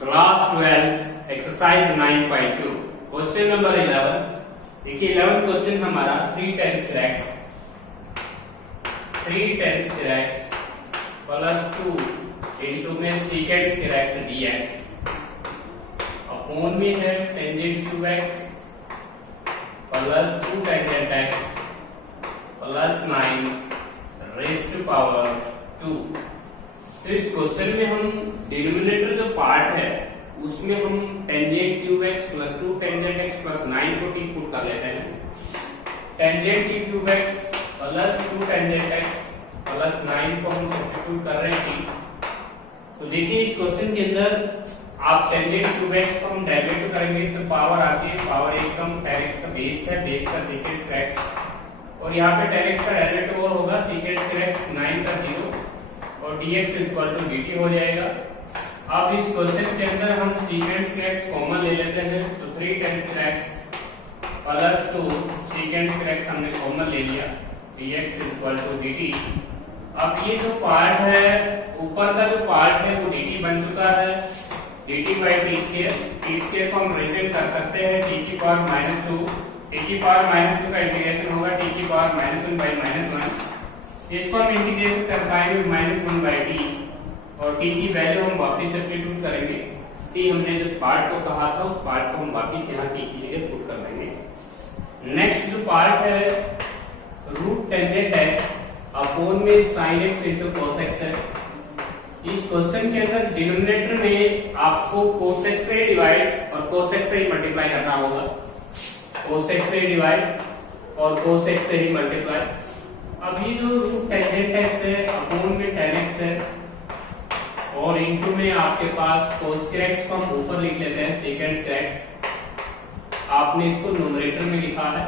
Class 12 exercise 9.2 question number 11। देखिए 11 question हमारा 3 tan square x plus 2 into में secant square x dx upon में है tangent cube x plus 2 tangent x plus 9 raise to power 2। तो इस question में हम डिनोमिनेटर जो पार्ट है उसमें हम tangent cube x plus 2 tangent x plus 9 को टी पुट कर लेते हैं। टेंजेंट की cube x plus 2 tangent x plus 9 को हम सब्स्टिट्यूट कर रहे हैं। तो देखिए इस क्वेश्चन के अंदर आप टेंजेंट क्यूब एक्स को हम डेरिवेटिव करेंगे तो पावर आती है, पावर एकदम tan x का बेस है, बेस का secant square x और यहाँ पे tan x का डेरिवेटिव और होगा secant square x 9 का 0 और dx इक्वल टू dt हो जाएगा। अब इस क्वेश्चन के अंदर हम secant square x कॉमन ले लेते हैं तो 3 tan square x plus 2 secant square x हमने कॉमन ले लिया, dx इक्वल टू dt। अब ये जो पार्ट है ऊपर का जो पार्ट है वो dt बन चुका है, dt बाई टी स्क्वायर को हम रिटर्न कर सकते हैं t की पावर -2, t की पावर -2 का इंटीग्रेशन होगा t की पावर -1 बाई -1। इसको हम इंटीग्रेशन कर पाएंगे -1 बाई टी और t की वैल्यू हम वापस सब्स्टिट्यूट करेंगे। t हमने जिस पार्ट को कहा था उस पार्ट को हम वापस यहाँ t की जगह पुट कर देंगे। नेक्स्ट जो पार्ट है रूट टेंजेंट x अपॉन में sin x into cos x है। इस क्वेश्चन के अंदर डिनोमिनेटर में आपको cos x से डिवाइड और cos x से ही मल्टीप्लाई करना होगा, cos x से डिवाइड और cos x से ही मल्टीप्लाई। अब ये जो रूट टेंजेंट x है अपॉन में tan x है और इनटू में आपके पास cos x को हम ऊपर लिख लेते हैं secant x, आपने इसको न्यूमरेटर में लिखा है,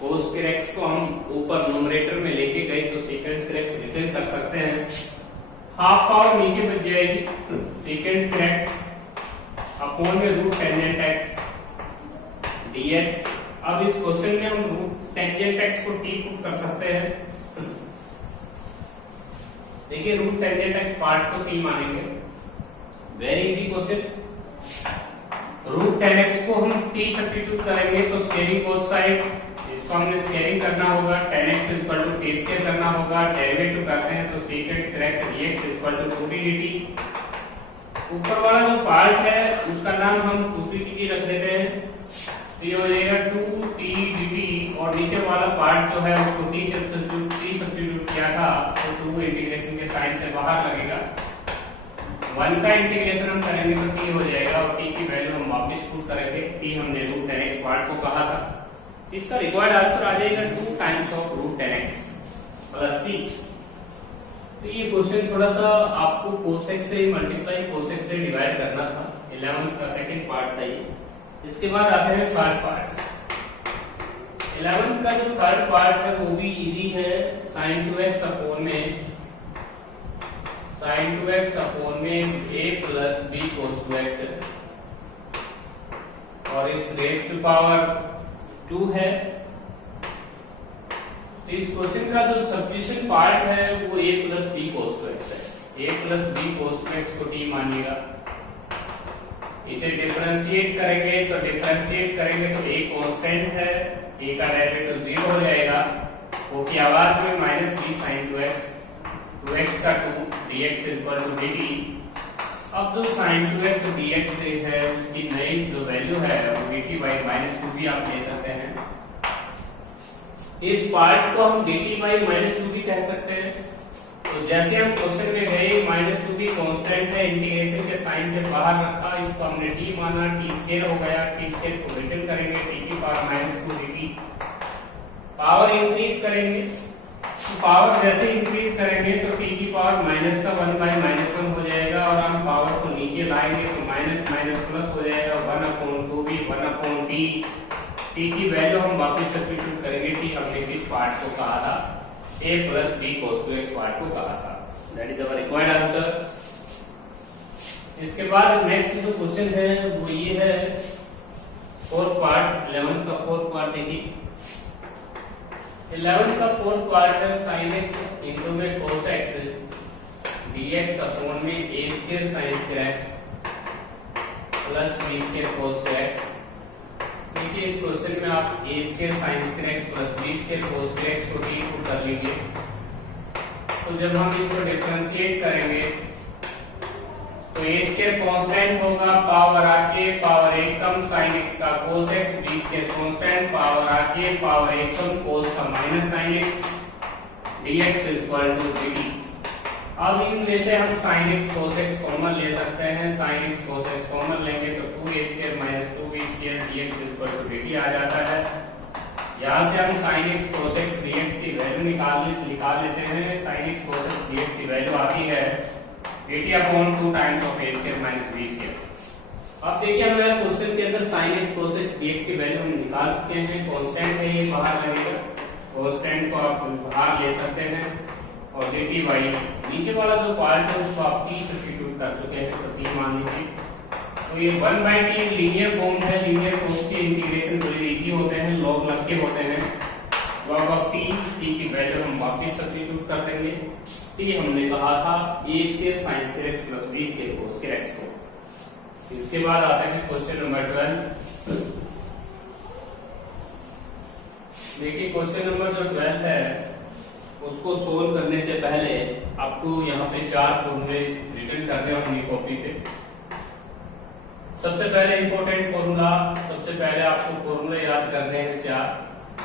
cos x को हम ऊपर न्यूमरेटर में लेके गए तो secant x रिटर्न कर सकते हैं। हाफ पावर नीचे बच जाएगी, secant x अपॉन में रूट टेंजेंट x dx। अब इस क्वेश्चन में हम रूट टेंजेंट x को t पुट कर सकते हैं। देखिए रूट टेंजेंट x पार्ट को t मानेंगे, very easy question. Root tan x को हम t सब्स्टिट्यूट करेंगे तो स्केलिंग बोथ साइड, इसको हमने स्केलिंग करना होगा, tan x equal to t square करना होगा, डेरिवेटिव करते हैं तो secant square x dx equal to 2t dt। ऊपर वाला जो पार्ट है उसका नाम हम 2t dt रख देते हैं तो ये हो जाएगा 2t dt और नीचे वाला पार्ट जो है उसको t सब्स्टिट्यूट किया था तो 2 इंटीग्रेशन के साइन से बाहर लगेगा, 1 का इंटीग्रेशन हम करेंगे तो t हो जाएगा और t की वैल्यू हम वापस पुट करेंगे, t हमने रूट tan x पार्ट को कहा था। इसका रिक्वायर्ड आंसर आ जाएगा 2 times of root tan x plus c। तो ये क्वेश्चन थोड़ा सा आपको cos x से ही मल्टीप्लाई cos x से डिवाइड करना था, 11 का सेकंड पार्ट था ये। इसके बाद आते हैं थर्ड पार्ट। 11 का जो थर्ड पार्ट है वो भी इजी है, sin 2x अपॉन में a plus b cos 2x है और इस रेज़ टू पावर 2 है। तो इस क्वेश्चन का जो सब्स्टिट्यूशन पार्ट है वो a plus b cos 2x है, a plus b cos 2x को t मानिएगा। इसे डिफरेंशिएट करेंगे तो a कांस्टेंट है, a का डेरिवेटिव 0 हो जाएगा, वो की आवाज में -b sin 2x का 2 dx इक्वल टू dt। अब जो sin 2x dx है उसकी नई जो वैल्यू है वो dt बाई -2 भी आप ले सकते हैं। इस पार्ट को हम dt बाई -2 भी कह सकते हैं। तो जैसे हम क्वेश्चन में गए -2 भी कांस्टेंट है, इंटीग्रेशन के साइन से बाहर रखा, इसको हमने t माना, t स्क्वायर हो गया, t स्क्वायर को रिटर्न करेंगे t की पावर -2 dt। पावर इंक्रीज करेंगे तो पावर जैसे इंक्रीज करेंगे तो t की पावर माइनस का 1 बाई -1 हो जाएगा और हम पावर को नीचे लाएंगे तो माइनस माइनस प्लस हो जाएगा, 1/2 भी 1/t। t की वैल्यू हम वापस सब्स्टिट्यूट करेंगे, t हमने किस पार्ट को कहा था, a plus b cos 2x part को कहा था, that is our required answer. इसके बाद नेक्स्ट जो क्वेश्चन है वो ये है फोर्थ पार्ट, 11 का फोर्थ पार्ट। देखिए 11 का फोर्थ पार्ट है sin x इंटू में cos x dx अपॉन में a square sin square x plus B square cos square x. देखिए इस क्वेश्चन में आप a square sine square x plus B square cos square x को D put कर लीजिए। तो जब हम इसको डिफरेंशिएट करेंगे तो ए स्क्वायर कांस्टेंट होगा, पावर आके पावर 1 कम साइन एक्स का cos x, B square constant power आके पावर 1 कम कोस का minus sine x, dx equal to dt। अब इनमें से हम sin x cos x common ले सकते हैं। sin x cos x common लेंगे तो 2a square minus 2b square dx equal to dt आ जाता है। यहाँ से हम sin x cos x dx की वैल्यू निकाल लेते हैं। sin x cos x dx की वैल्यू आती है dt upon 2 times of a square minus b square. अब देखिए हमारे क्वेश्चन के अंदर sin x cos x dx की वैल्यू हम निकाल चुके हैं। कांस्टेंट है, ये बाहर लगेगा, कांस्टेंट को आप बाहर ले सकते हैं और dt बाई नीचे वाला जो पार्ट है उसको आप t सब्स्टिट्यूट कर चुके हैं तो t मान लीजिए। तो ये 1/t एक लीनियर फॉर्म है। लीनियर फॉर्म के इंटीग्रेशन बड़े इजी होते हैं, लॉग लग के होते हैं। log ऑफ t की वैल्यू हम वापस सब्स्टिट्यूट कर देंगे। t हमने कहा था a square sin square x plus b square cos square x को। इसके बाद आता है क्वेश्चन नंबर 12। देखिए क्वेश्चन नंबर जो 12 है उसको सोल्व करने से पहले आपको यहाँ पे 4 फॉर्मूले रिटन करने होंगे कॉपी पे। सबसे पहले इंपॉर्टेंट फॉर्मूला, सबसे पहले आपको फॉर्मूले याद करने हैं 4।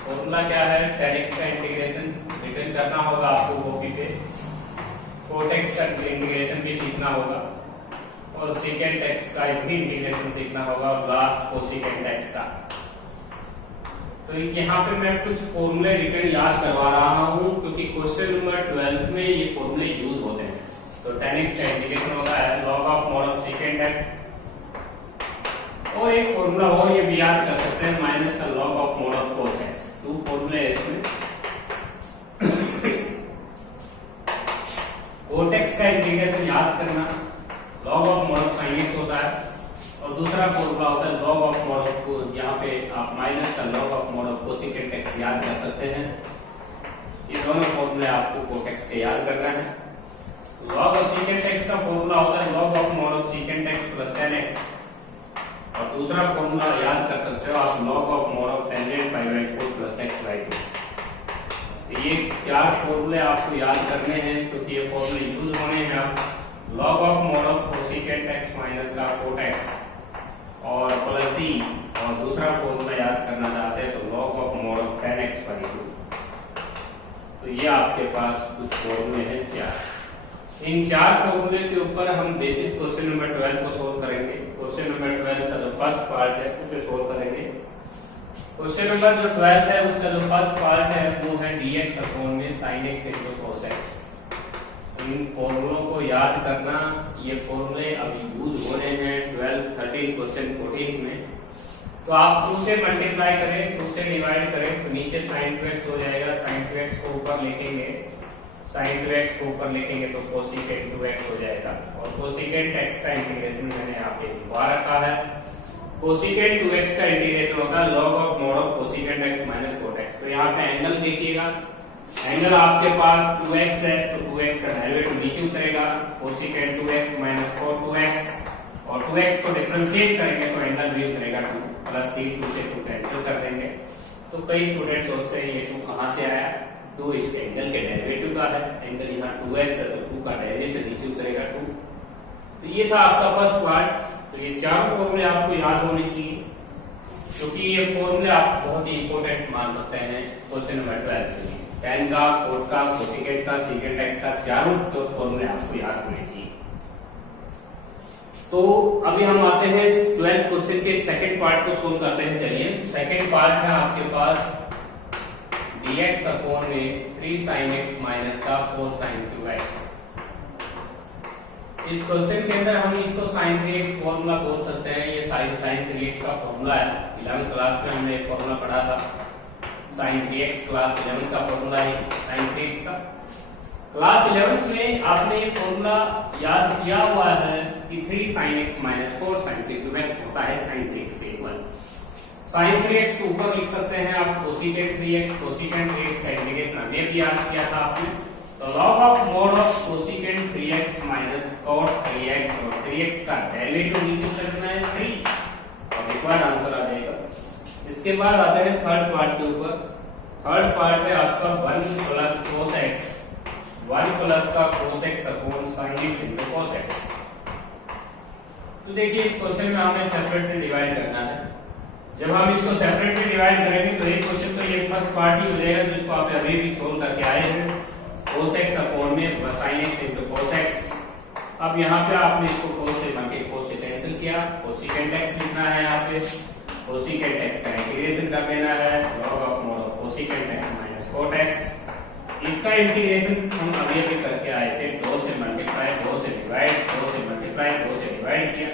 फॉर्मूला क्या है? tan x का इंटीग्रेशन रिटन करना होगा आपको कॉपी पे, cot x का इंटीग्रेशन भी सीखना होगा और secant x का भी इंटीग्रेशन सीखना होगा और लास्ट cosecant x का। तो यहाँ पे मैं कुछ फॉर्मूले रिटर्न याद करवा रहा हूँ क्योंकि क्वेश्चन नंबर 12 में ये फॉर्मूले यूज होते हैं। तो tan x का इंटीग्रेशन होता है log of mod of secant x, और एक फॉर्मूला और ये भी याद कर सकते हैं माइनस का log of mod of cos x। 2 फॉर्मूले है इसमें। cot x का इंटीग्रेशन याद करना log of mod of sin x होता है और दूसरा फॉर्मूला होता है log ऑफ mod ऑफ, यहाँ पे आप माइनस का log of mod of cosecant x याद कर सकते हैं। ये दोनों फॉर्मूले आपको cot x के याद करना है। log ऑफ secant x का फॉर्मूला होता है log of mod of secant x plus tan x, और दूसरा फॉर्मूला याद कर सकते हो आप log of mod of tangent pi by 4 plus x by 2। ये 4 फॉर्मूले आपको याद करने हैं क्योंकि ये फॉर्मूले यूज होने हैं। आप log of mod of cosecant x minus का cot x और प्लस c, और दूसरा फॉर्मूला याद करना चाहते हैं तो log of mod of tan x by 2। तो ये आपके पास कुछ फॉर्मूले हैं 4। इन 4 फॉर्मूले के ऊपर हम बेसिक क्वेश्चन नंबर 12 को सोल्व करेंगे। क्वेश्चन नंबर 12 का जो फर्स्ट पार्ट है उसे सोल्व करेंगे। क्वेश्चन नंबर जो 12 है उसका जो फर्स्ट पार्ट है वो है dx अपॉन में sin x into cos x। इन फॉर्मूलों को याद करना, ये फॉर्मूले अभी यूज हो रहे हैं 12, 13 क्वेश्चन 14 में। तो आप 2 से मल्टीप्लाई करें, 2 से डिवाइड करें तो नीचे sin 2x हो जाएगा। sin 2x को ऊपर लिखेंगे, sin 2x को ऊपर लिखेंगे तो cosecant 2x हो जाएगा। और cosecant x का इंटीग्रेशन मैंने यहाँ पे लिखवा रखा है। cosecant 2x का इंटीग्रेशन होगा log of mod of cosecant x minus cot x। तो यहाँ पे एंगल देखिएगा, एंगल आपके पास 2x है तो 2x का डेरिवेटिव नीचे उतरेगा, cosecant 2x minus cot 2x, और 2x को डिफरेंशिएट करेंगे तो एंगल भी उतरेगा 2 प्लस c, 2 से 2 कैंसिल कर देंगे। तो कई स्टूडेंट सोचते हैं ये 2 कहाँ से आया? 2 इसके एंगल के डेरिवेटिव का है। एंगल यहाँ 2x है तो 2 का डेरिवेटिव नीचे उतरेगा 2। तो ये था आपका फर्स्ट पार्ट। तो ये 4 फॉर्मूले आपको याद होने चाहिए क्योंकि ये फॉर्मूले आप बहुत ही इंपॉर्टेंट मान सकते हैं क्वेश्चन नंबर 12 के लिए। tan का, cot का, cosecant का, secant x का 4 फॉर्मूले आपको याद होने चाहिए। तो अभी हम आते हैं 12th क्वेश्चन के सेकंड पार्ट को सोल्व करते हैं। चलिए सेकंड पार्ट है आपके पास dx अपॉन में 3 sin x माइनस का 4 sin 2x। इस क्वेश्चन के अंदर हम इसको sin 3x फॉर्मूला बोल सकते हैं। ये sin 3x का फॉर्मूला है। 11th क्लास में हमने एक फॉर्मूला पढ़ा था sin 3x, क्लास 11 का फॉर्मूला है sin 3x का। क्लास 11 में आपने ये फॉर्मूला याद किया हुआ है कि 3 sin x minus 4 sin 2x होता है sin 3x के इक्वल। sin 3x ऊपर लिख सकते हैं आप cosecant 3x का इंटीग्रेशन अभी भी याद किया था आपने। तो log of mod of cosecant 3x minus cot 3x और 3x का डेरिवेटिव नीचे करना है 3 और रिक्वायर्ड आंसर आ जाएगा। इसके बाद आते हैं थर्ड पार्ट के ऊपर। थर्ड पार्ट है आपका 1 प्लस cos x, 1 प्लस का cos x upon sin x into cos x। तो देखिए इस क्वेश्चन में हमें सेपरेटली डिवाइड करना है। जब हम इसको सेपरेटली डिवाइड करेंगे तो एक क्वेश्चन तो ये फर्स्ट पार्ट ही हो जाएगा जिसको आप अभी भी सोल्व करके आए हैं, cos x अपॉन में sin x into cos x। अब यहाँ पे आपने इसको cos से कैंसिल किया, कोसिकेंट x लिखना है यहाँ पे, कोसिकेंट x का इंटीग्रेशन कर देना है log of mod of cosecant x minus cot x। इसका इंटीग्रेशन हम अभी अभी करके आए थे, 2 से मल्टीप्लाई 2 से डिवाइड 2 से मल्टीप्लाई 2 से डिवाइड किया,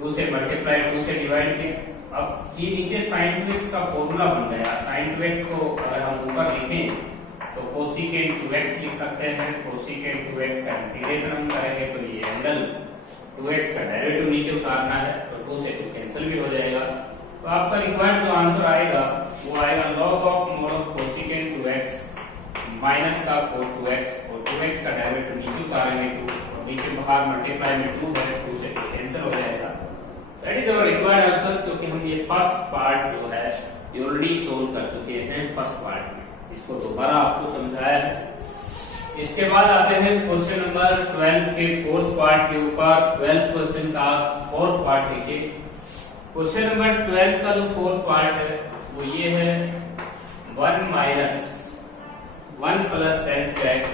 2 से मल्टीप्लाई 2 से डिवाइड किया। अब ये नीचे sin 2x का फॉर्मूला बन गया। sin 2x को अगर हम ऊपर लिखें तो कोसिकेंट 2x लिख सकते हैं। कोसिकेंट 2x का इंटीग्रेशन हम करेंगे तो ये एंगल 2x का डेरिवेटिव नीचे उतारना है तो 2 से 2 कैंसिल भी हो जाएगा। तो आपका रिक्वायर्ड जो आंसर आएगा वो आएगा log of mod of cosecant 2x minus का cot 2x और 2x का डेरिवेटिव नीचे उतारेंगे 2 और नीचे बाहर मल्टीप्लाई में 2 है, 2 से 2 कैंसिल हो जाएगा। That is our required answer, क्योंकि हम ये फर्स्ट पार्ट जो है ये ऑलरेडी सोल्व कर चुके हैं फर्स्ट पार्ट में, इसको दोबारा आपको समझाया है। इसके बाद आते हैं क्वेश्चन नंबर 12 के फोर्थ पार्ट के ऊपर। 12 क्वेश्चन का फोर्थ पार्ट देखिए। क्वेश्चन नंबर 12 का जो फोर्थ पार्ट है वो ये है 1 minus 1 plus tan square x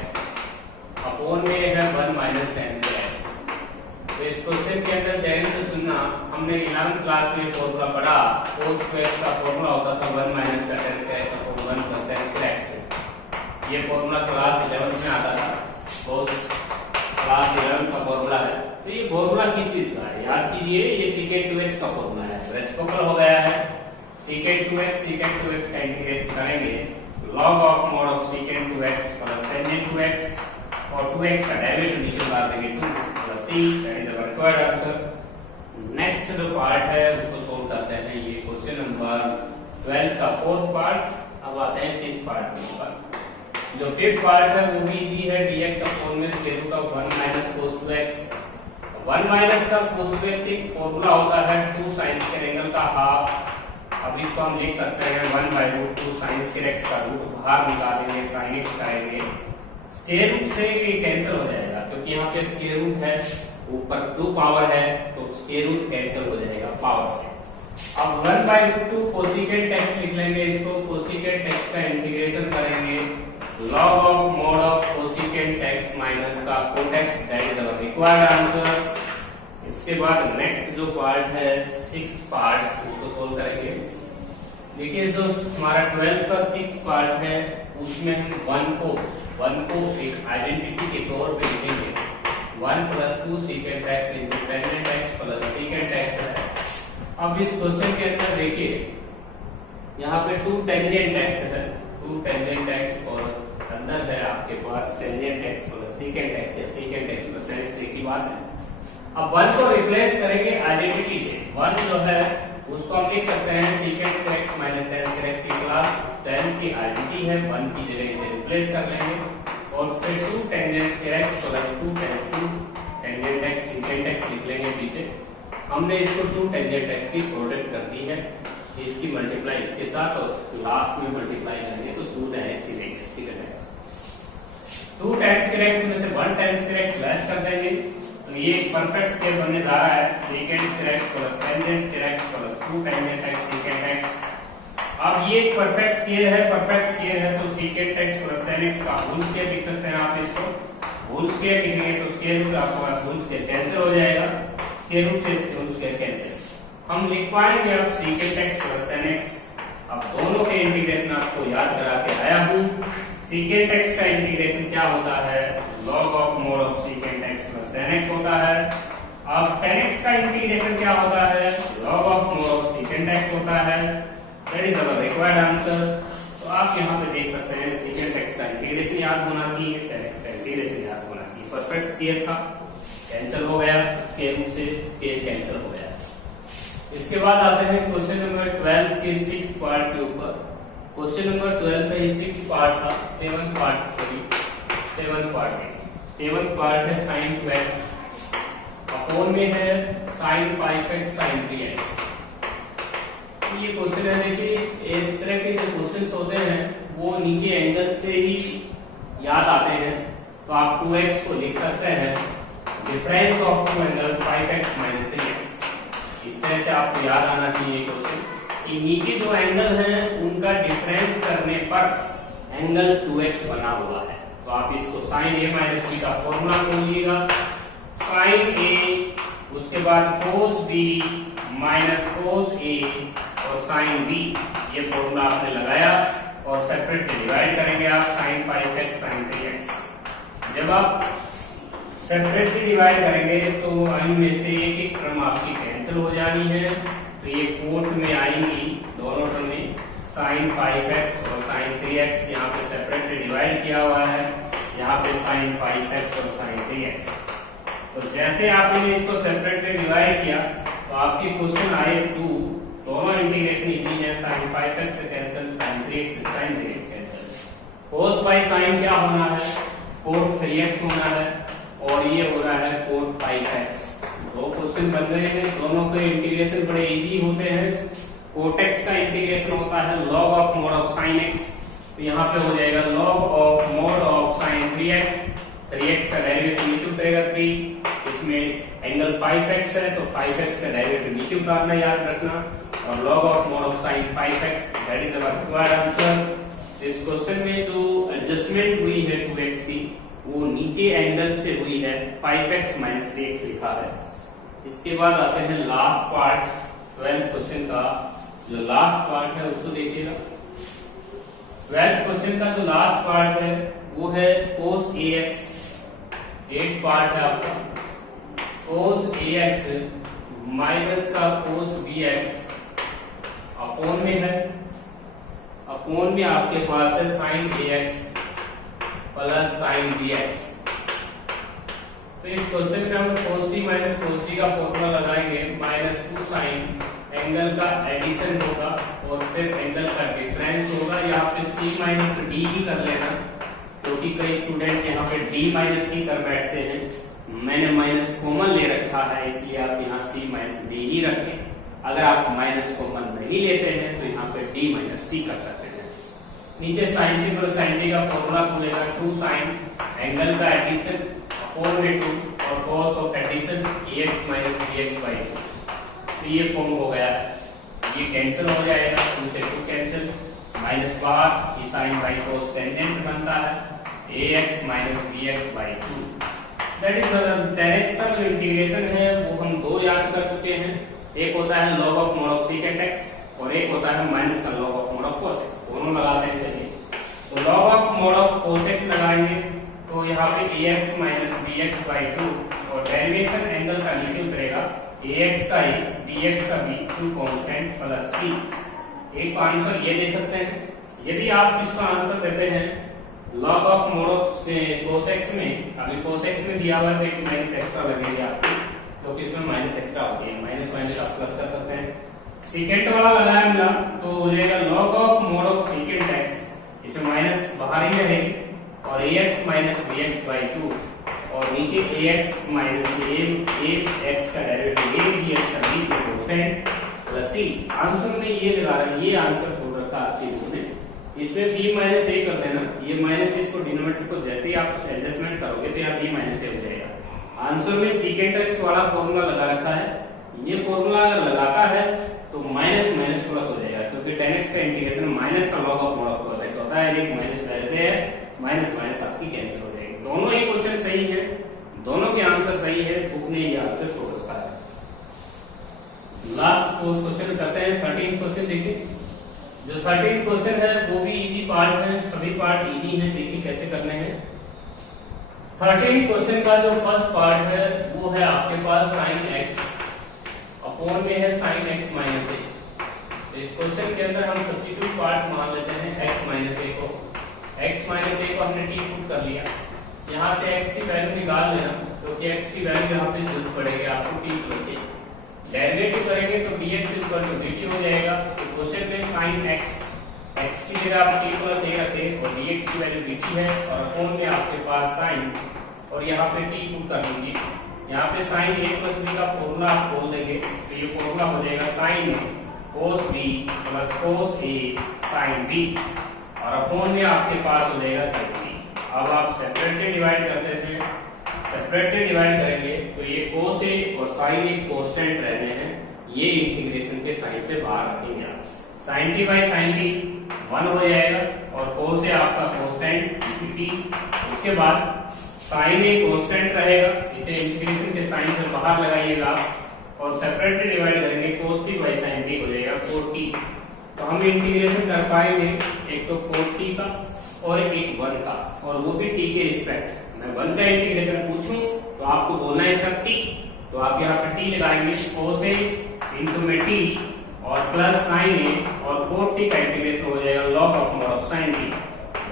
upon में है 1 माइनस tan स्क्वायर x। तो इस क्वेश्चन के अंदर ध्यान से सुनना, हमने 11th क्लास में फॉर्मूला पढ़ा, cos स्क्वायर x का फॉर्मूला होता था 1 माइनस का tan square x upon 1 plus tan square x। ये फॉर्मूला क्लास 11th में आता था, cos क्लास 11th का फॉर्मूला है। तो ये फॉर्मूला किस चीज का है याद कीजिए, ये secant 2x का फॉर्मूला है, रेसिप्रोकल हो गया है। secant 2x का इंटीग्रेशन करेंगे log of mod of secant 2x plus tangent 2x और 2x का डेरिवेटिव नीचे उतार देंगे 2 plus c, that is our required answer. Next जो पार्ट है उसको सोल्व करते हैं, ये क्वेश्चन नंबर 12 का फोर्थ पार्ट। अब आते हैं फिफ्थ पार्ट के ऊपर। जो फिफ्थ पार्ट है वो भी इजी है, dx अपॉन में square root of 1 minus cos 2x। 1 minus का cos 2x एक फॉर्मूला होता है 2 sin स्क्वायर एंगल का हाफ। अब इसको हम लिख सकते हैं 1/√2 sin स्क्वायर x का रूट बाहर निकालेंगे, sin x करेंगे, स्क्वायर रूट से ये कैंसिल हो जाएगा क्योंकि यहाँ पे स्क्वायर रूट है, ऊपर 2 पावर है तो स्क्वायर रूट कैंसिल हो जाएगा पावर से। अब 1/√2 कोसिकेंट x लिख लेंगे, इसको कोसिकेंट x का इंटीग्रेशन करेंगे log of mod of cosecant x minus का cot x, that is our required answer. इसके बाद नेक्स्ट जो पार्ट है 6th पार्ट, उसको सोल्व करेंगे। देखिए जो हमारा 12 का 6th पार्ट है उसमें हम 1 को एक आइडेंटिटी के तौर पे लिखेंगे 1 plus 2 secant x into tangent x plus secant x है। अब इस क्वेश्चन के अंदर देखिए यहाँ पे 2 tangent x है, 2 tangent x और अंदर है आपके पास tangent x plus secant x या secant x plus tan x की बात है। अब 1 को रिप्लेस करेंगे आइडेंटिटी से, 1 जो है उसको हम लिख सकते हैं secant square x minus tan square x की क्लास 10 की आइडेंटिटी है, 1 की जगह इसे रिप्लेस कर लेंगे और फिर 2 tangent square x plus 2 tangent x secant x लिख लेंगे पीछे। हमने इसको 2 tangent x की प्रोडक्ट कर दी है, इसकी मल्टीप्लाई इसके साथ और लास्ट में मल्टीप्लाई करेंगे तो सूट है secant x। 2 tan square x में से 1 tan स्क्वायर x लेस कर देंगे तो ये एक परफेक्ट स्क्वायर बनने जा रहा है secant square x plus tangent square x plus 2 tangent x secant x। अब ये एक परफेक्ट स्क्वायर है तो secant x plus tan x का होल स्क्वायर लिख सकते हैं आप, इसको होल स्क्वायर लिखेंगे तो स्क्वायर रूट आपके पास होल स्क्वायर कैंसिल हो जाएगा, स्क्वायर रूट से होल स्क्वायर कैंसिल। हम लिख पाएंगे अब secant x plus tan x। अब दोनों के इंटीग्रेशन आपको याद करा के आया हूं। secant x का इंटीग्रेशन क्या होता है, log of mod of secant x plus tan x होता है। अब tan x का इंटीग्रेशन क्या होता है, log of mod of secant x होता है, that is our required answer. तो आप यहाँ पे देख सकते हैं secant x का इंटीग्रेशन याद होना चाहिए, tan x का इंटीग्रेशन याद होना चाहिए। परफेक्ट स्क्वायर था, कैंसिल हो गया, स्क्वायर रूट से स्क्वायर कैंसिल हो गया। इसके बाद आते हैं क्वेश्चन नंबर 12 के 6th पार्ट के ऊपर। क्वेश्चन नंबर 12 का ये 6th पार्ट था, 7th part sorry seventh part देखिए, सेवंथ पार्ट है साइन 2x अपोन में है साइन 5x साइन 3x। ये क्वेश्चन है, देखिए इस तरह के जो क्वेश्चन होते हैं वो नीचे एंगल से ही याद आते हैं। तो आप 2x को लिख सकते हैं difference of two angle 5x minus 3x। इस तरह से आपको याद आना चाहिए क्वेश्चन कि नीचे जो एंगल है उनका डिफरेंस करने पर एंगल 2x बना हुआ है। तो आप इसको साइन a माइनस b का फॉर्मूला खोलिएगा, साइन a उसके बाद कोस b माइनस कोस a और साइन b, ये फॉर्मूला आपने लगाया और सेपरेटली डिवाइड करेंगे आप साइन 5x साइन 3x। जब आप सेपरेटली डिवाइड करेंगे तो इनमें से एक एक टर्म आपकी कैंसिल हो जानी है। तो ये कोट में आएंगी दोनों टर्म में, साइन 5x और साइन 3x यहाँ पे सेपरेटली डिवाइड किया हुआ है, यहाँ पे साइन 5x और साइन 3x। तो जैसे आपने इसको सेपरेटली डिवाइड किया तो आपकी क्वेश्चन आए 2, दोनों इंटीग्रेशन इजी है, साइन 5x से कैंसिल, साइन 3x से sine 3x cancel. Cos by sine क्या होना है, कोट 3x होना है और ये हो रहा है कोट 5x। दो क्वेश्चन बन गए हैं, दोनों के इंटीग्रेशन बड़े इजी होते हैं। कोट x का इंटीग्रेशन होता है log of mod of sign x, तो यहाँ पे हो जाएगा log of mod of sign 3x, 3x का डेरिवेटिव नीचे उतरेगा 3, इसमें एंगल 5x है तो 5x का डेरिवेटिव नीचे उतारना याद रखना, और log of mod of sine 5x, that is our required answer. इस क्वेश्चन में जो एडजस्टमेंट हुई है 2x की वो नीचे एंगल से हुई है, 5x माइनस 3x लिखा है। इसके बाद आते हैं लास्ट पार्ट 12th क्वेश्चन का, जो लास्ट पार्ट है उसको देखिएगा। 12th क्वेश्चन का जो लास्ट पार्ट है वो है cos ax, एक पार्ट है आपका cos ax माइनस का cos bx अपोन में है, अपोन में आपके पास है sin ax plus sin bx। तो इस क्वेश्चन में हम cos c minus cos d का फॉर्मूला लगाएंगे, माइनस 2 sin एंगल का एडिशन होगा और फिर एंगल का डिफरेंस होगा। यहाँ पे c माइनस d ही कर लेना, क्योंकि कई स्टूडेंट यहाँ पे d माइनस c कर बैठते हैं। मैंने माइनस कॉमन ले रखा है इसलिए आप यहाँ c माइनस d ही रखें। अगर आप माइनस कॉमन नहीं लेते हैं तो यहाँ पे d माइनस c कर सकते हैं। नीचे sine c plus sine d का फॉर्मूला खुलेगा, 2 sin एंगल का एडिशन अपोन में 2 और cos of addition ax minus bx by 2। तो ये फॉर्म हो गया है, ये कैंसिल हो जाएगा, 2 से 2 कैंसिल, माइनस बाहर, ये साइन बाई cos टेंजेंट बनता है ax minus bx by 2। That is 10x का जो इंटीग्रेशन है वो हम दो याद कर चुके हैं, एक होता है log of mod of secant x और एक होता है माइनस का log of mod of cos x। दोनों लगाते हैं चलिए। तो log of mod of cos x लगाएंगे तो यहाँ पे ax माइनस bx बाई 2 और डेरिवेशन एंगल का नीचे उतरेगा, ax का a bx का b 2 कांस्टेंट प्लस c। एक आंसर ये दे सकते हैं। यदि आप इसका आंसर देते हैं log of mod of cos x में, अभी cos x में दिया हुआ है तो एक माइनस एक्स्ट्रा लगेगी आपको, क्योंकि इसमें माइनस एक्स्ट्रा होती है, माइनस माइनस आप प्लस कर सकते हैं। सेकेंड वाला लगाया मिला तो हो जाएगा log of mod of secant x, इसमें माइनस बाहर ही रहेगी और ax माइनस bx बाई 2 और नीचे ax माइनस ax का डेरिवेटिव a bx का b constant plus c। Answer में ये लगा रहे हैं, ये आंसर छोड़ रखा है आपके इसमें, इसमें b माइनस a कर देना, ये माइनस इसको डिनोमिनेटर को जैसे ही आप एडजस्टमेंट करोगे तो यहाँ b माइनस a हो जाएगा। आंसर में secant x वाला फॉर्मूला लगा रखा है, ये फॉर्मूला अगर लगाता है तो माइनस माइनस प्लस हो जाएगा, क्योंकि 10x का इंटीग्रेशन माइनस का log of mod of cos x होता है, एक माइनस वैसे है, माइनस माइनस आपकी कैंसिल हो जाएगी। दोनों ही क्वेश्चन सही है, दोनों के आंसर सही है, बुक ने ये आंसर छोड़ रखा है। लास्ट क्वेश्चन करते हैं 13th क्वेश्चन। देखिए जो 13th क्वेश्चन है वो भी इजी पार्ट है, सभी पार्ट इजी हैं, देखिए कैसे करने हैं। 13th क्वेश्चन का जो फर्स्ट पार्ट है वो है आपके पास sin x अपोन में है sin x माइनस a। तो इस क्वेश्चन के अंदर हम सब्स्टिट्यूट पार्ट मान लेते हैं x माइनस a को, x माइनस a को हमने t पुट कर लिया, यहाँ से x की वैल्यू निकाल लेना, क्योंकि x की वैल्यू यहाँ पे जरूरत पड़ेगी आपको t प्लस a। डेरिवेटिव करेंगे तो dx इक्वल टू dt हो जाएगा। तो क्वेश्चन में sin x x की जगह आप t प्लस a रखे और dx की वैल्यू dt है और अपोन में आपके पास साइन और यहाँ पे t पुट कर दीजिए। यहाँ पे साइन a प्लस b का फॉर्मूला आप खोल देंगे तो ये फॉर्मूला हो जाएगा sine cos b plus cos a sine b और अपोन में आपके पास हो जाएगा साइन b। अब आप सेपरेटली डिवाइड करते थे, सेपरेटली डिवाइड करेंगे तो ये कोस a और साइन एक कांस्टेंट रहने हैं, ये इंटीग्रेशन के साइन से बाहर रखेंगे आप। Sine t by sine t 1 हो जाएगा और कोस a आपका कांस्टेंट t। उसके बाद साइन ए कांस्टेंट रहेगा, इसे इंटीग्रेशन के साइन से बाहर लगाइएगा और सेपरेटली डिवाइड करेंगे cos t by sin t हो जाएगा cos t। तो हम इंटीग्रेशन कर पाएंगे एक तो cos t का और एक 1 का, और वो भी t के रिस्पेक्ट। मैं 1 का इंटीग्रेशन पूछूं तो आपको बोलना है सब t, तो आप यहाँ पे t लगाएंगे cos a इंटू में t और प्लस sin a और cos t का इंटीग्रेशन हो जाएगा log of mod of sin t।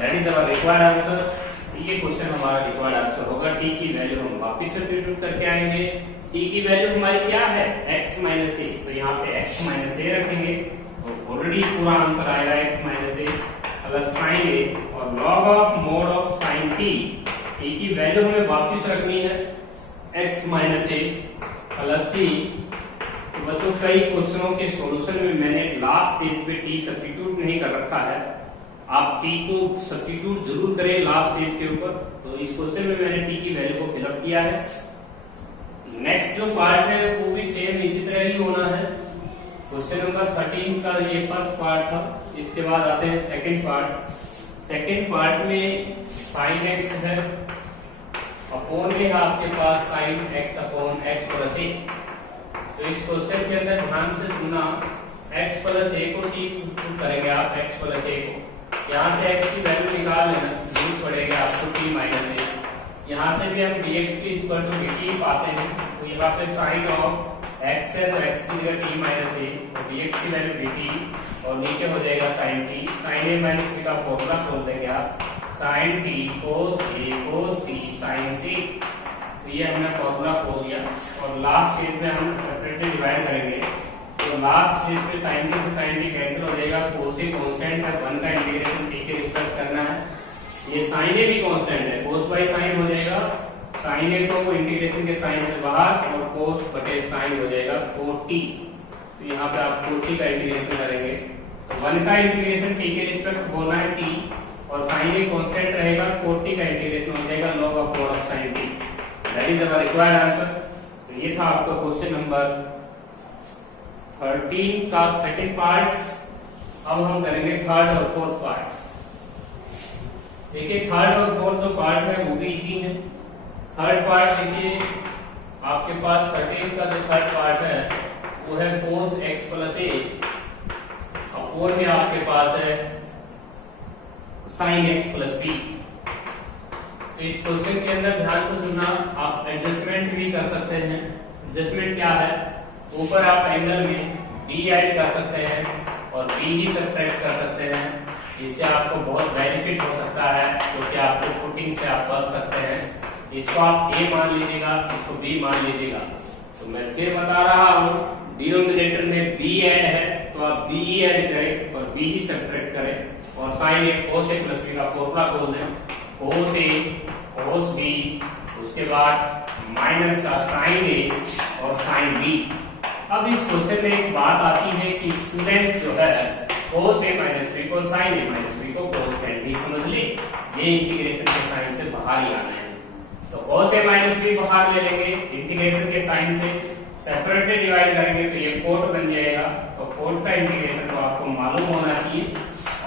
That is our required answer. ये क्वेश्चन हमारा रिक्वायर्ड आंसर होगा। टी की वैल्यू हम वापस सब्स्टिट्यूट करके आएंगे। टी की वैल्यू हमारी क्या है x माइनस ए, तो यहाँ पे x माइनस ए रखेंगे तो ऑलरेडी पूरा आंसर आएगा x माइनस ए प्लस साइन ए और log of mod of sign T. T की वैल्यू हमें वापस रखनी है x माइनस ए प्लस सी। तो बच्चों कई क्वेश्चनों के सॉल्यूशन में मैंने लास्ट स्टेज पे टी सब्स्टिट्यूट नहीं कर रखा है, आप टी को सब्स्टिट्यूट जरूर करें लास्ट स्टेज के ऊपर। तो इस क्वेश्चन में मैंने टी की वैल्यू को फिलअप किया है। नेक्स्ट जो पार्ट है वो भी सेम इसी तरह ही होना है। क्वेश्चन नंबर 13 का ये फर्स्ट पार्ट था, इसके बाद आते हैं सेकंड पार्ट। सेकंड पार्ट में साइन एक्स है, अपोन में आपके पास sine x upon x plus a. तो इस क्वेश्चन के अंदर ध्यान से सुनना, एक्स प्लस ए को टी करेंगे आप, एक्स प्लस ए को यहाँ से x की वैल्यू निकाल लेना, जरूरत पड़ेगा आपको t माइनस ए। यहाँ से भी हम dx की इक्वल टू dt पाते हैं, तो यहाँ पे साइन ऑफ x है तो x की जगह t माइनस ए और dx की वैल्यू dt और नीचे हो जाएगा sine t। Sine a minus b का फॉर्मूला खोल देंगे आप, sine t cos t sine c। तो ये हमने फॉर्मूला खोल दिया और लास्ट स्टेज में हम सेपरेटली डिवाइड करेंगे। तो लास्ट स्टेज पे sin t से sin t कैंसिल हो जाएगा, cos a कांस्टेंट है, 1 का इंटीग्रेशन t के रिस्पेक्ट करना है। ये sin a भी कांस्टेंट है, cos बाई sin हो जाएगा, sin a को इंटीग्रेशन के साइन से बाहर और cos बटे sin हो जाएगा cos t। तो यहाँ पे आप cos t का इंटीग्रेशन करेंगे तो 1 का इंटीग्रेशन t के रिस्पेक्ट होना है t और sin a कांस्टेंट रहेगा, cos t का इंटीग्रेशन हो जाएगा log of mod of sin t। That is our required answer. तो ये था आपका क्वेश्चन नंबर 13 का सेकंड पार्ट। अब हम करेंगे थर्ड और फोर्थ पार्ट। देखिए थर्ड और फोर्थ जो पार्ट है वो भी इजी है। थर्ड पार्ट देखिए आपके पास 13 का जो थर्ड पार्ट है वो है cos x प्लस ए, अपोन में आपके पास है sin x प्लस बी। तो इस क्वेश्चन के अंदर ध्यान से सुनना, आप एडजस्टमेंट भी कर सकते हैं। एडजस्टमेंट क्या है, ऊपर आप एंगल में b ऐड कर सकते हैं और b ही सब्ट्रैक्ट कर सकते हैं। इससे आपको बहुत बेनिफिट हो सकता है क्योंकि आपको पुटिंग से आप बच सकते हैं। इसको आप a मान लीजिएगा, इसको b मान लीजिएगा। तो मैं फिर बता रहा हूँ, डिनोमिनेटर में b ऐड है तो आप b ही ऐड करें और b ही सब्ट्रैक्ट करें और sine a cos a plus b का फॉर्मूला बोल दें, cos a cos b, उसके बाद माइनस का साइन a और साइन b। अब इस क्वेश्चन में एक बात आती है कि स्टूडेंट जो है cos a माइनस b को sin a माइनस b को कांस्टेंट ही समझ ले, ये इंटीग्रेशन के साइन से बाहर ही आना है। तो cos a माइनस b बाहर ले लेंगे, इंटीग्रेशन के साइन से सेपरेटली डिवाइड करेंगे तो ये कोट बन जाएगा। तो कोट का इंटीग्रेशन तो आपको मालूम होना चाहिए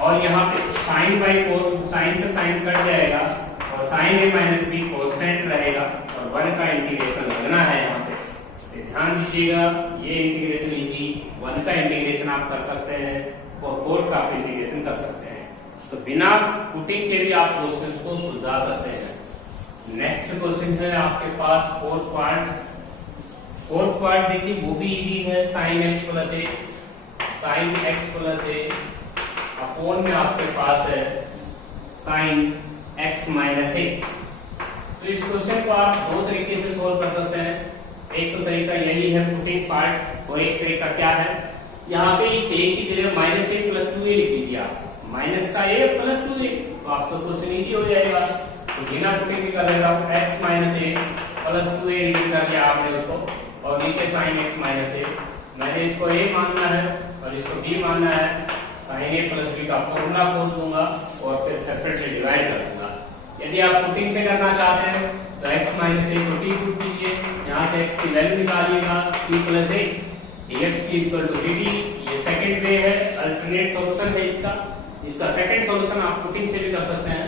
और यहाँ पे साइन बाई कोस, साइन से साइन कट जाएगा और sine a minus b constant रहेगा और 1 का इंटीग्रेशन लगना है यहाँ पे। ध्यान दीजिएगा, ये इंटीग्रेशन इजी, 1 का इंटीग्रेशन आप कर सकते हैं और कोट का आप इंटीग्रेशन कर सकते हैं। तो बिना पुटिंग के भी आप क्वेश्चंस को सुलझा सकते हैं। नेक्स्ट क्वेश्चन है आपके पास फोर्थ पार्ट। फोर्थ पार्ट देखिए वो भी इजी है, साइन एक्स प्लस ए, साइन एक्स प्लस ए अपोन में आपके पास है साइन एक्स माइनस ए। तो इस क्वेश्चन को आप दो तरीके से सोल्व कर सकते हैं। एक तो तरीका यही है पुटिंग पार्ट और एक तरीका क्या है, यहाँ पे इस ए की जगह माइनस ए प्लस 2a लिख लीजिए आप, माइनस का ए प्लस 2a, तो आपका क्वेश्चन इजी हो जाएगा। तो बिना पुटिंग कर देगा x माइनस ए प्लस 2a रीड कर लिया आपने उसको, और नीचे साइन x माइनस ए, मैंने इसको a मानना है और इसको b मानना है, साइन a प्लस b का फॉर्मूला खोल दूंगा और फिर सेपरेटली डिवाइड कर दूंगा। यदि आप पुटिंग से करना चाहते हैं तो x माइनस ए को t पुट कीजिए, यहाँ से x की वैल्यू निकालिएगा t प्लस ए dx की इक्वल टू dt। ये सेकंड वे है, अल्टरनेट सॉल्यूशन है इसका। इसका सेकंड सॉल्यूशन आप पुटिंग से भी कर सकते हैं।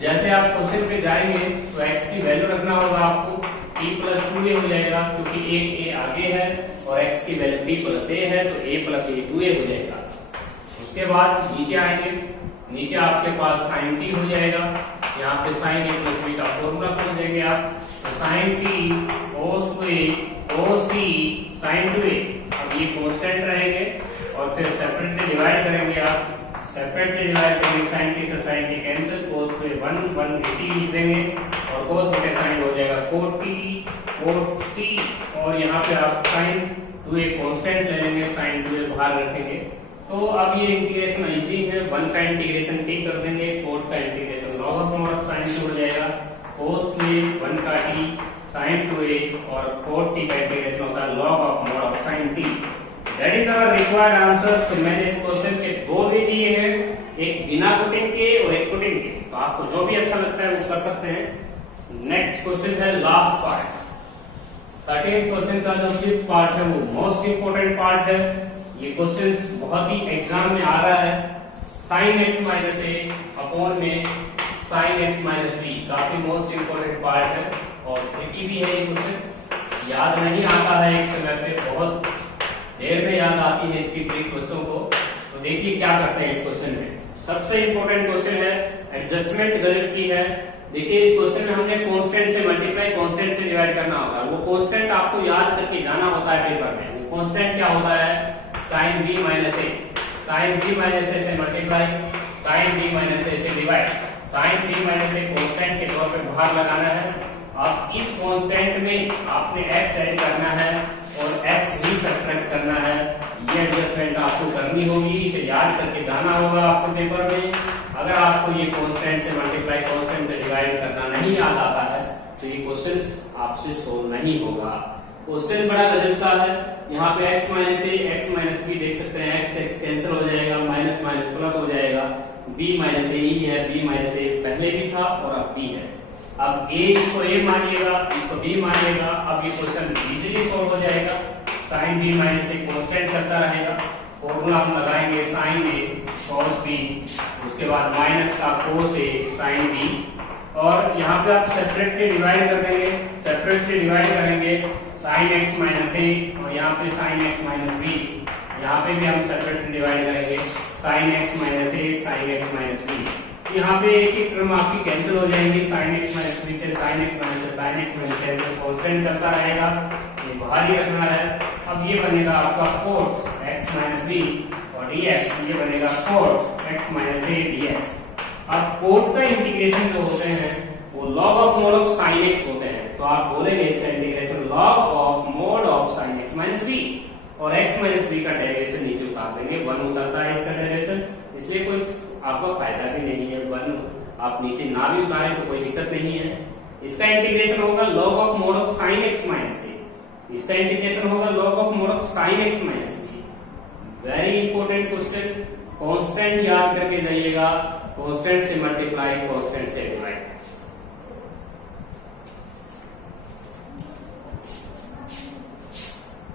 जैसे आप क्वेश्चन पे जाएंगे तो x की वैल्यू रखना होगा आपको, t प्लस 2a हो जाएगा क्योंकि एक a आगे है और x की वैल्यू t प्लस a है तो a प्लस a 2a हो जाएगा। उसके बाद नीचे आएंगे, नीचे आपके पास sin t हो जाएगा, यहाँ पे sin a प्लस b का फॉर्मूला खोल देंगे आप, तो sin t cos 2a cos t sin 2a, अब ये कांस्टेंट रहेंगे और फिर सेपरेटली डिवाइड करेंगे आप, सेपरेटली डिवाइड करेंगे, sin t से sin t cancel, cos 2a 1 dt लिख देंगे और cos बटे sin हो जाएगा cot t, और यहाँ पे आप sin 2a कांस्टेंट ले लेंगे, sin 2a बाहर रखेंगे। तो अब ये इंटीग्रेशन इजी है, 1 का इंटीग्रेशन t कर देंगे, cot का integration log of mod sin 2 हो जाएगा, cos 2a 1 का t sin 2a और cot t का इंटीग्रेशन होता है log of mod of sin t। That is our required answer. तो मैंने इस क्वेश्चन के दो वे दिए हैं, एक बिना पुटिंग के और एक पुटिंग के, तो आपको जो भी अच्छा लगता है वो कर सकते हैं। नेक्स्ट क्वेश्चन है लास्ट पार्ट, 13th क्वेश्चन का जो फिफ्थ पार्ट है वो मोस्ट इंपोर्टेंट पार्ट है। ये क्वेश्चन बहुत ही एग्जाम में आ रहा है, sin x माइनस ए अपॉन में sin x माइनस बी, काफी मोस्ट इंपोर्टेंट पार्ट है और ट्रिकी भी है ये क्वेश्चन, याद नहीं आता है एक समय पे, बहुत देर में याद आती है इसकी ट्रिक बच्चों को। तो देखिए क्या करते हैं इस क्वेश्चन में। सबसे इंपॉर्टेंट क्वेश्चन है, एडजस्टमेंट गजब की है। देखिए इस क्वेश्चन में हमने कांस्टेंट से मल्टीप्लाई कांस्टेंट से डिवाइड करना होगा, वो कांस्टेंट आपको याद करके जाना होता है पेपर में। वो कांस्टेंट क्या होता है, sin b माइनस ए, sin b माइनस ए से मल्टीप्लाई, sin b माइनस ए से divide, sin b minus a constant के तौर पे बाहर लगाना है। अब इस कांस्टेंट में आपने x ऐड करना है और x ही सब्ट्रैक्ट करना है, ये एडजस्टमेंट आपको करनी होगी, इसे याद करके जाना होगा आपको पेपर में। अगर आपको ये कांस्टेंट से मल्टीप्लाई कांस्टेंट से डिवाइड करना नहीं याद आता है तो ये क्वेश्चंस आपसे सोल्व नहीं होगा। क्वेश्चन बड़ा गजब का है, यहाँ पे x माइनस ए x माइनस बी देख सकते हैं, x x कैंसिल हो जाएगा, माइनस माइनस प्लस हो जाएगा, b माइनस ए ही है, b माइनस ए पहले भी था और अब भी है। अब a इसको a मानिएगा, इसको b मानिएगा, अब ये क्वेश्चन इजीली सोल्व हो जाएगा। sin b minus a constant चलता रहेगा, फॉर्मूला हम लगाएंगे sin a cos b, उसके बाद माइनस का cos a sin b, और यहाँ पे आप सेपरेटली डिवाइड कर देंगे, सेपरेटली डिवाइड करेंगे sin x माइनस ए और यहाँ पे sin x माइनस b, यहाँ पे भी हम सेपरेटली डिवाइड करेंगे sin x माइनस ए sin x माइनस b। यहाँ पे एक एक टर्म आपकी कैंसिल हो जाएंगी, sin x माइनस b से sin x माइनस से sin x माइनस से कांस्टेंट चलता रहेगा, ये बाहर ही रखना है। अब ये बनेगा आपका cot x माइनस b और dx, ये बनेगा cot x minus a dx। अब cot का इंटीग्रेशन जो होते हैं वो log of mod of sin x होते हैं, तो आप बोलेंगे इसका integration log of mod of sin x minus b, और x माइनस b का डेरिवेशन नीचे उतार देंगे, 1 उतरता है इसका डेरिवेशन, इसलिए कोई आपका फायदा भी नहीं है, 1 आप नीचे ना भी उतारें तो कोई दिक्कत नहीं है। इसका इंटीग्रेशन होगा log of mod of sin x minus a, इसका इंटीग्रेशन होगा log of mod of sin x minus b। Very important question, constant याद करके जाइएगा, कांस्टेंट से मल्टीप्लाई कांस्टेंट से डिवाइड।